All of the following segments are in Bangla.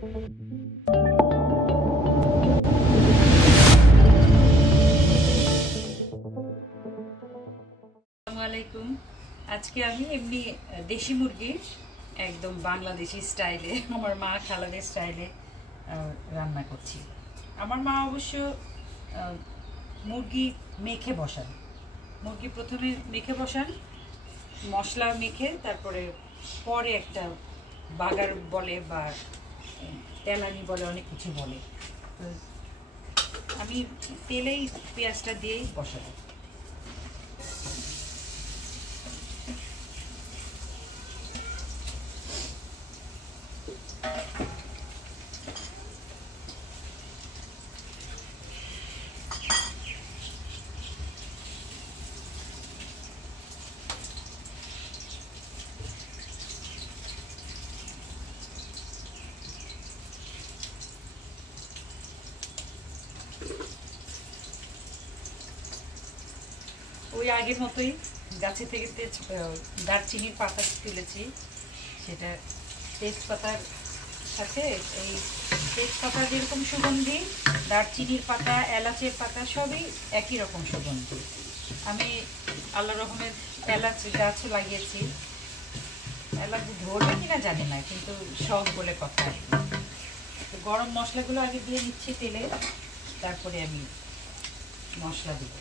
আসসালামাইকুম। আজকে আমি এমনি দেশি মুরগি একদম বাংলাদেশি স্টাইলে, আমার মা খালাদের স্টাইলে রান্না করছি। আমার মা অবশ্য মুরগি মেখে বসান, মুরগি প্রথমে মেখে বসান, মশলা মেখে তারপরে পরে একটা বাগার বলে বা তেলানি বলে, অনেক কিছু বলে। তো আমি তেলেই পেঁয়াজটা দিয়েই বসাবো। ওই আগের মতোই গাছে থেকে দারচিনির পাতা তুলেছি, সেটা তেজপাতার সাথে এই তেজপাতা যেরকম সুগন্ধি, দারচিনির পাতা, এলাচের পাতা সবই একই রকম সুগন্ধি। আমি আল্লাহ রকমের এলাচ গাছও লাগিয়েছি। এলাচ ধরবে কিনা জানি না, কিন্তু শখ বলে কথা। তো গরম মশলাগুলো আগে দিয়ে নিচ্ছি তেলে, তারপরে আমি মশলা দিব।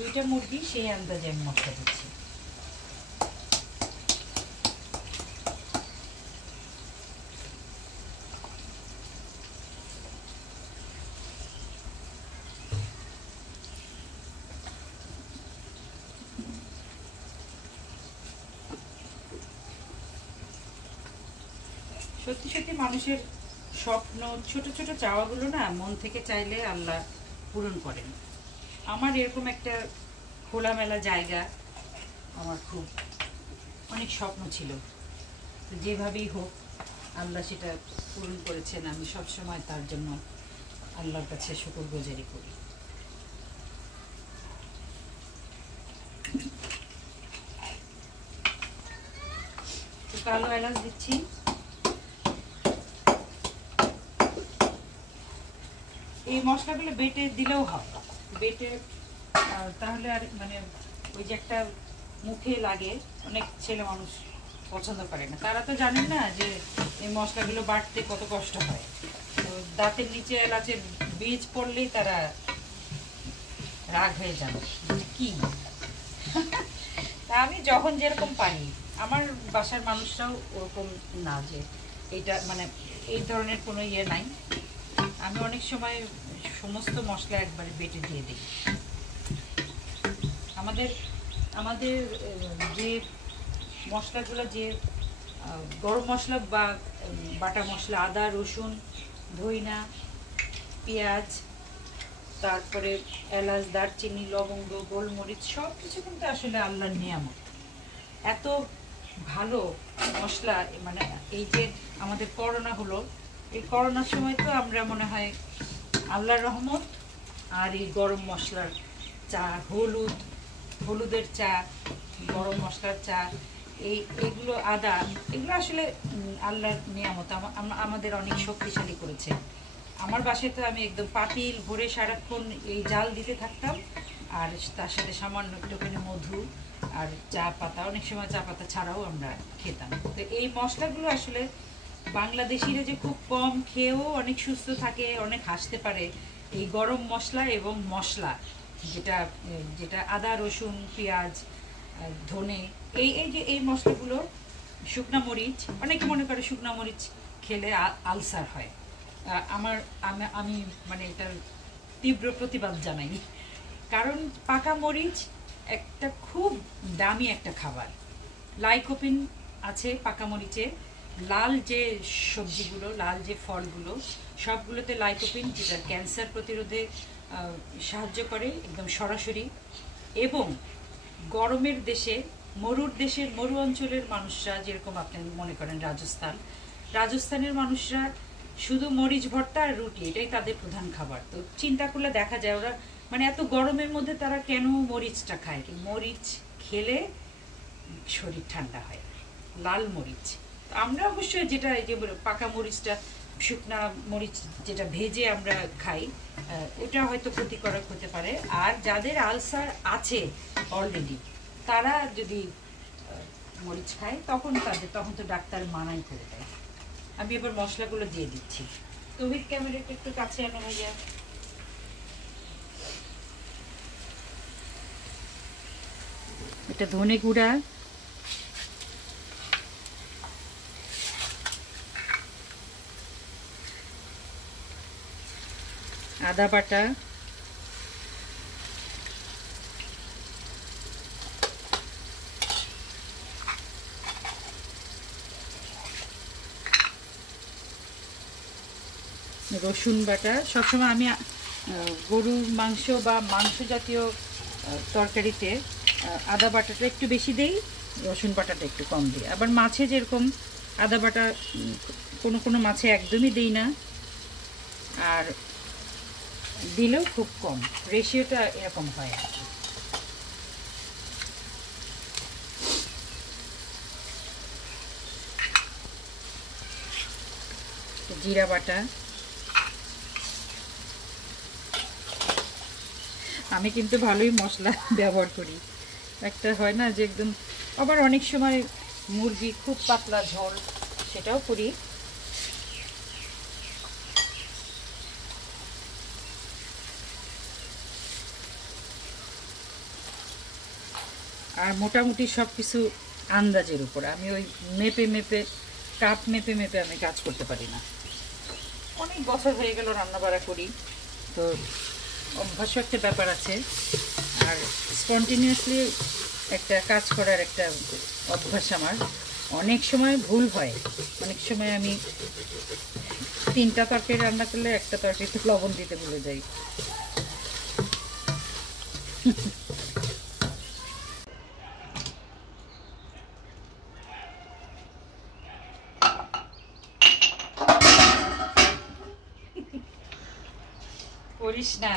দুইটা মুরগি, সেই আন্দাজে আমি মশলা দিচ্ছি। সত্যি সত্যি মানুষের স্বপ্ন, ছোট ছোট চাওয়াগুলো না মন থেকে চাইলে আল্লাহ পূরণ করেন। আমার এরকম একটা খোলামেলা জায়গা আমার খুব অনেক স্বপ্ন ছিল। তো যেভাবেই হোক আল্লাহ সেটা পূরণ করেছেন। আমি সবসময় তার জন্য আল্লাহর কাছে শুকরগুজারি করি। তো কালো এলাচ দিচ্ছি। এই মশলাগুলো বেটে দিলেও হবে, বেটে তাহলে আর মানে ওই যে একটা মুখে লাগে, অনেক ছেলে মানুষ পছন্দ করে না। তারা তো জানেন না যে এই মশলাগুলো বাটতে কত কষ্ট হয়। তো দাঁতের নিচে এলাচের বীজ পড়লেই তারা রাগ হয়ে যাবে কি। তা আমি যখন যেরকম পারি, আমার বাসার মানুষরাও ওরকম না যে এটা মানে এই ধরনের কোনো ইয়ে নাই। আমি অনেক সময় সমস্ত মশলা একবারে বেটে দিয়ে দিই। আমাদের আমাদের যে মশলাগুলো, যে গরম মশলা বা বাটা মশলা, আদা, রসুন, ধইনা, পেঁয়াজ, তারপরে এলাচ, দারচিনি, লবঙ্গ, গোলমরিচ, সব কিছু কিন্তু আসলে আল্লাহর নিয়ামত। এত ভালো মশলা, মানে এই যে আমাদের করোনা হলো, এই করোনার সময় তো আমরা মনে হয় আল্লাহর রহমত আর এই গরম মশলার চা, হলুদের চা, গরম মশলার চা, এইগুলো আদা, এগুলো আসলে আল্লাহর নিয়ামত আমাদের অনেক শক্তিশালী করেছে। আমার বাসায় তো আমি একদম পাতিল ভরে সারাক্ষণ এই জাল দিতে থাকতাম, আর তার সাথে সামান্য একটুখানি মধু আর চা পাতা, অনেক সময় চা পাতা ছাড়াও আমরা খেতাম। তো এই মশলাগুলো আসলে বাংলাদেশিরা যে খুব কম খেয়েও অনেক সুস্থ থাকে, অনেক হাসতে পারে। এই গরম মশলা এবং মশলা যেটা যেটা আদা, রসুন, পেঁয়াজ, ধনে, এই মশলাগুলো, শুকনা মরিচ, অনেকে মনে করে শুকনা মরিচ খেলে আলসার হয়। আমি মানে এটার তীব্র প্রতিবাদ জানাই, কারণ পাকা মরিচ একটা খুব দামি একটা খাবার। লাইকোপিন আছে পাকা মরিচে। লাল যে সবজিগুলো, লাল যে ফলগুলো, সবগুলোতে লাইকোপিন, যেটা ক্যান্সার প্রতিরোধে সাহায্য করে একদম সরাসরি। এবং গরমের দেশে, মরু অঞ্চলের মানুষরা, যেরকম আপনি মনে করেন রাজস্থানের মানুষরা শুধু মরিচ ভর্তা আর রুটি, এটাই তাদের প্রধান খাবার। তো চিন্তা করলে দেখা যায় ওরা মানে এত গরমের মধ্যে তারা কেন মরিচটা খায়। মরিচ খেলে শরীর ঠান্ডা হয়। লাল মরিচ আমরা অবশ্যই যেটা এই যে পাকা মরিচটা, শুকনা মরিচ যেটা ভেজে আমরা খাই, ওটা হয়তো ক্ষতিকারক হতে পারে। আর যাদের আলসার আছে অলরেডি, তারা যদি মরিচ খায় তখন তো ডাক্তার মানাই করে দেয়। আমি এবার মশলাগুলো দিয়ে দিচ্ছি। তৌহিদ ক্যামেরাটা একটু কাছে আনো ভাইয়া। এটা ধনে গুঁড়া, আদা বাটা, রসুন বাটা। সবসময় আমি গরুর মাংস বা মাংস জাতীয় তরকারিতে আদা বাটাটা একটু বেশি দেই, রসুন বাটাটা একটু কম দিই। আবার মাছে যেরকম আদা বাটা কোনো কোনো মাছে একদমই দিই না, আর দিলেও খুব কম, রেশিওটা এরকম হয় আর কি। জিরা বাটা, আমি কিন্তু ভালোই মশলা ব্যবহার করি। একটা হয় না যে একদম, আবার অনেক সময় মুরগি খুব পাতলা ঝোল, সেটাও করি। আর মোটামুটি সব কিছু আন্দাজের উপর, আমি ওই মেপে মেপে, কাপ মেপে মেপে আমি কাজ করতে পারি না। অনেক বছর হয়ে গেল রান্নাবাড়া করি, তো অভ্যাসও একটা ব্যাপার আছে। আর স্পন্টেনিয়াসলি একটা কাজ করার একটা অভ্যাস আমার। অনেক সময় ভুল হয়, অনেক সময় আমি 3টা তরকারি রান্না করলে একটা তরকারিতে লবণ দিতে ভুলে যাই। করিস না।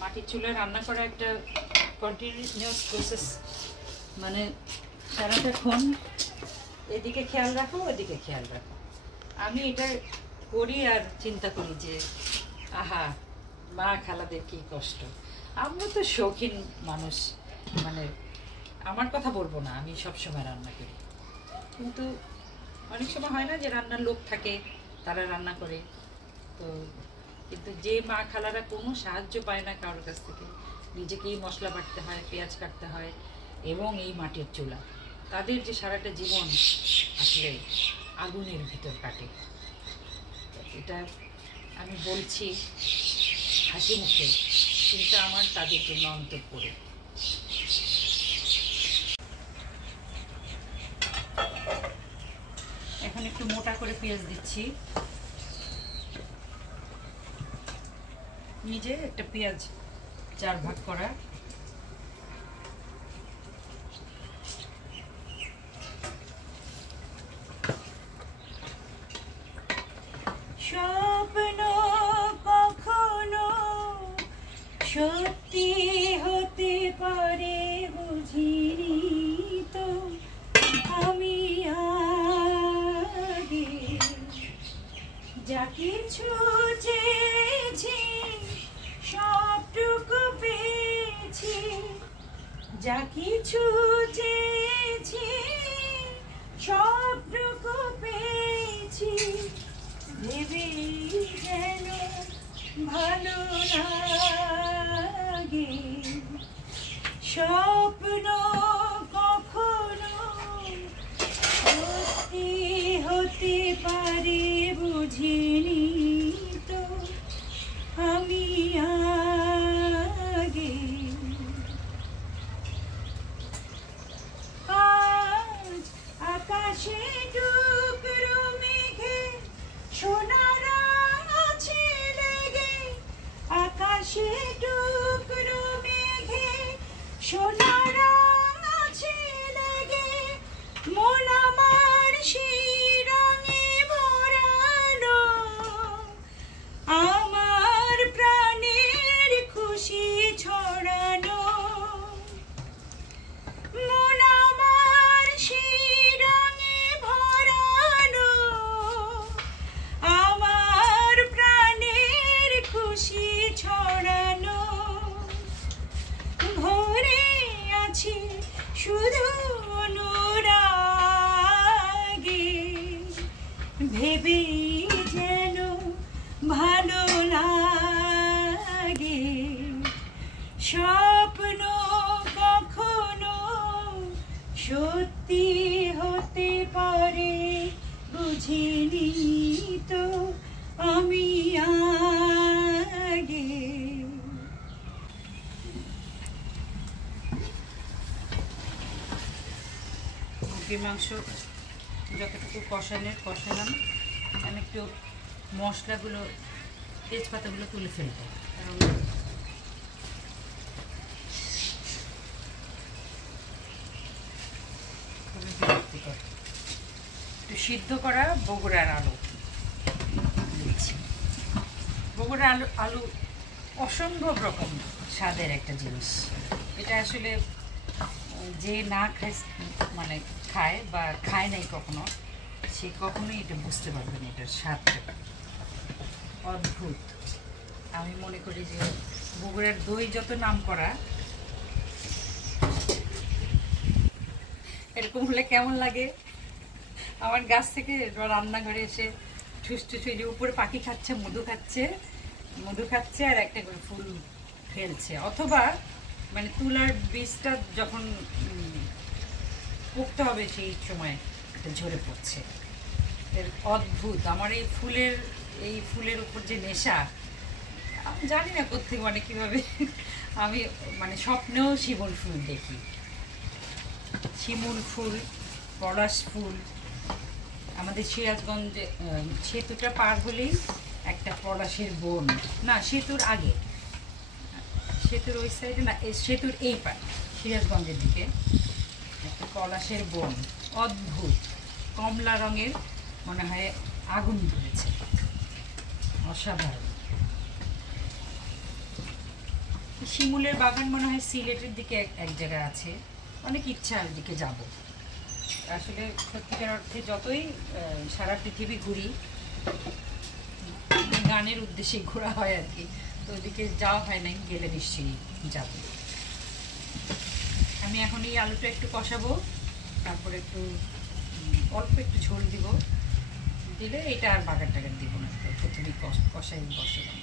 মাটির চুলায় রান্না করা একটা কন্টিনিউয়াস প্রসেস, মানে সারাটাক্ষণ এদিকে খেয়াল রাখো, ওদিকে খেয়াল রাখো। আমি এটা করি আর চিন্তা করি যে আহা, মা খালাদের কি কষ্ট। আমরা তো শৌখিন মানুষ, মানে আমার কথা বলবো না, আমি সবসময় রান্না করি, কিন্তু অনেক সময় হয় না যে রান্নার লোক থাকে, তারা রান্না করে। তো কিন্তু যে মা খালারা কোনো সাহায্য পায় না কারোর কাছ থেকে, নিজেকেই মশলা বাটতে হয়, পেঁয়াজ কাটতে হয়, এবং এই মাটির চুলা, তাদের যে সারাটা জীবন আসলে আগুনের ভিতর কাটে। এটা আমি বলছি হাসি মুখে, কিন্তু আমার তাদের জন্য অন্তর পড়ে। এখন একটু মোটা করে পেঁয়াজ দিচ্ছি। নিজে একটা পেঁয়াজ 4 ভাগ করা। স্বপ্ন কখনো সত্যি হতে পারে বুঝিনি তো আমি আগে, যা কিছু চেয়েছি সবটুকু পেয়েছি, যা কিছু চেয়েছি সবটুকু পেয়েছি, ভেবে যেন ভালো লাগে। স্বপ্ন কখনো সত্যি হতে পারে বুঝিনি তো আমি আগে। আজ আকাশে টুকরো মেঘে সোনার আছে লেগে, আকাশ আকাশে টুকরো মেঘে সোনার রং আছে লেগে, মন আমার সেই রঙে ভরানো। আমার প্রাণের খুশি ছড়ানো, মন আমার সেই রঙে ভরানো। আমার প্রাণের খুশি ছড়ানো, ভরে আছে শুধু অনুরাগে, ভেবেই যেন ভালো লাগে। স্বপ্ন কখনো সত্যি হতে পারে বুঝিনি তো আমি আগে। মুরগির মাংস যতটুকু কষালাম, আমি একটু মশলাগুলো তেজপাতাগুলো তুলে ফেলবো, কারণ খুবই বিরক্তিকর। একটু সিদ্ধ করা বগুড়ার আলু দিচ্ছি। বগুড়ার আলু অসম্ভব রকম স্বাদের একটা জিনিস। এটা আসলে যে না খায়, মানে খায় বা খায় নাই কখনো, সে কখনোই এটা বুঝতে পারবে না। এটার স্বাদটা অদ্ভুত। আমি মনে করি যে বগুড়ার দই যত নাম করা, এরকম হলে কেমন লাগে? আমার গাছ থেকে রান্নাঘরে এসে ঠুস ঠুস উপরে পাখি খাচ্ছে, মধু খাচ্ছে আর একটা করে ফুল ফেলছে, অথবা মানে তুলার বীজটা যখন পোক্ত হবে সেই সময় এটা ঝরে পড়ছে। এর অদ্ভুত। আমার এই ফুলের উপর যে নেশা, আমি জানি না কোত্থেকে, মানে কীভাবে আমি মানে স্বপ্নেও শিমুল ফুল দেখি। শিমুল ফুল, পলাশ ফুল। আমাদের সিরাজগঞ্জে সেতুটা পার হলেই একটা পলাশের বন, না সেতুর আগে, সেতুর ওই সাইডে না, সেতুর এই পার সিরাজগঞ্জের দিকে একটা পলাশের বন, অদ্ভুত কমলা রঙের, মনে হয় আগুন ধরেছে, অসাধারণ। শিমুলের বাগান মনে হয় সিলেটের দিকে এক জায়গায় আছে, অনেক ইচ্ছা ওই দিকে যাব। আসলে সত্যিকার অর্থে যতই সারা পৃথিবী ঘুরি, গানের উদ্দেশ্যে ঘোরা হয় আর কি, তো ওইদিকে যাওয়া হয় নাই, গেলে নিশ্চয়ই যাব। আমি এখন এই আলুটা একটু কষাবো, তারপরে একটু অল্প একটু ঝোল দিব, দিলে এটা আর বাগার টাগার দিব না, প্রথমেই কষাই বসালাম।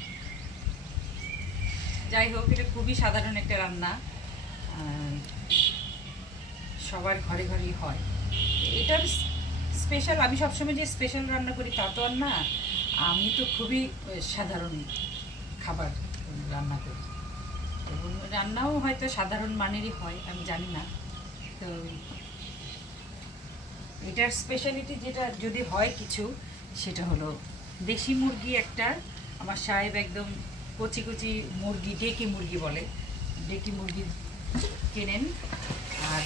যাই হোক, এটা খুবই সাধারণ একটা রান্না, সবার ঘরে ঘরেই হয়। এটার স্পেশাল, আমি সবসময় যে স্পেশাল রান্না করি তা তো আর না, আমি তো খুবই সাধারণ খাবার রান্না করি, এবং রান্নাও হয়তো সাধারণ মানেরই হয়, আমি জানি না। তো এটার স্পেশালিটি যেটা যদি হয় কিছু, সেটা হলো দেশি মুরগি একটা, আমার সাহেব একদম কচি কচি মুরগি, ডেকি মুরগি বলে, ডেকি মুরগি কেনেন। আর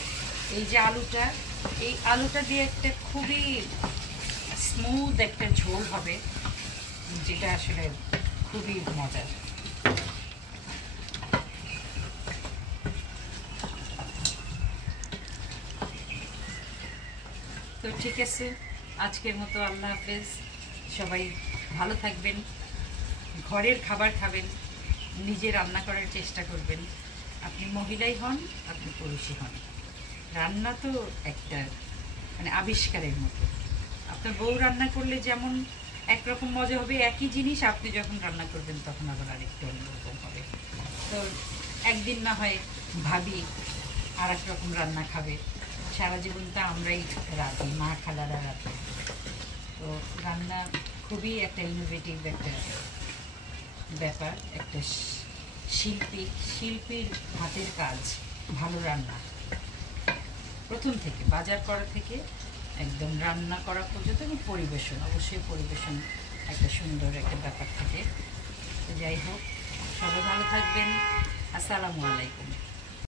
এই যে আলুটা, এই আলুটা দিয়ে একটা খুবই স্মুথ একটা ঝোল হবে, যেটা আসলে খুবই মজার। তো ঠিক আছে, আজকের মতো আল্লাহ হাফেজ। সবাই ভালো থাকবেন, ঘরের খাবার খাবেন, নিজে রান্না করার চেষ্টা করবেন। আপনি মহিলাই হন, আপনি পুরুষই হন, রান্না তো একটা মানে আবিষ্কারের মতো। আপনার বউ রান্না করলে যেমন একরকম মজা হবে, একই জিনিস আপনি যখন রান্না করবেন তখন আবার আরেকটু অন্যরকম হবে। তো একদিন না হয় ভাবি আর এক রকম রান্না খাবে, সারা জীবনটা আমরাই রাঁধি, মা খালারা রাঁধে। তো রান্না খুবই একটা ইনোভেটিভ একটা ব্যাপার, একটা শিল্পীর হাতের কাজ ভালো রান্না, প্রথম থেকে বাজার করা থেকে একদম রান্না করা পর্যন্ত, এবং পরিবেশন, অবশ্যই পরিবেশন একটা সুন্দর একটা ব্যাপার থাকে। যাই হোক, সবাই ভালো থাকবেন। আসসালামু আলাইকুম।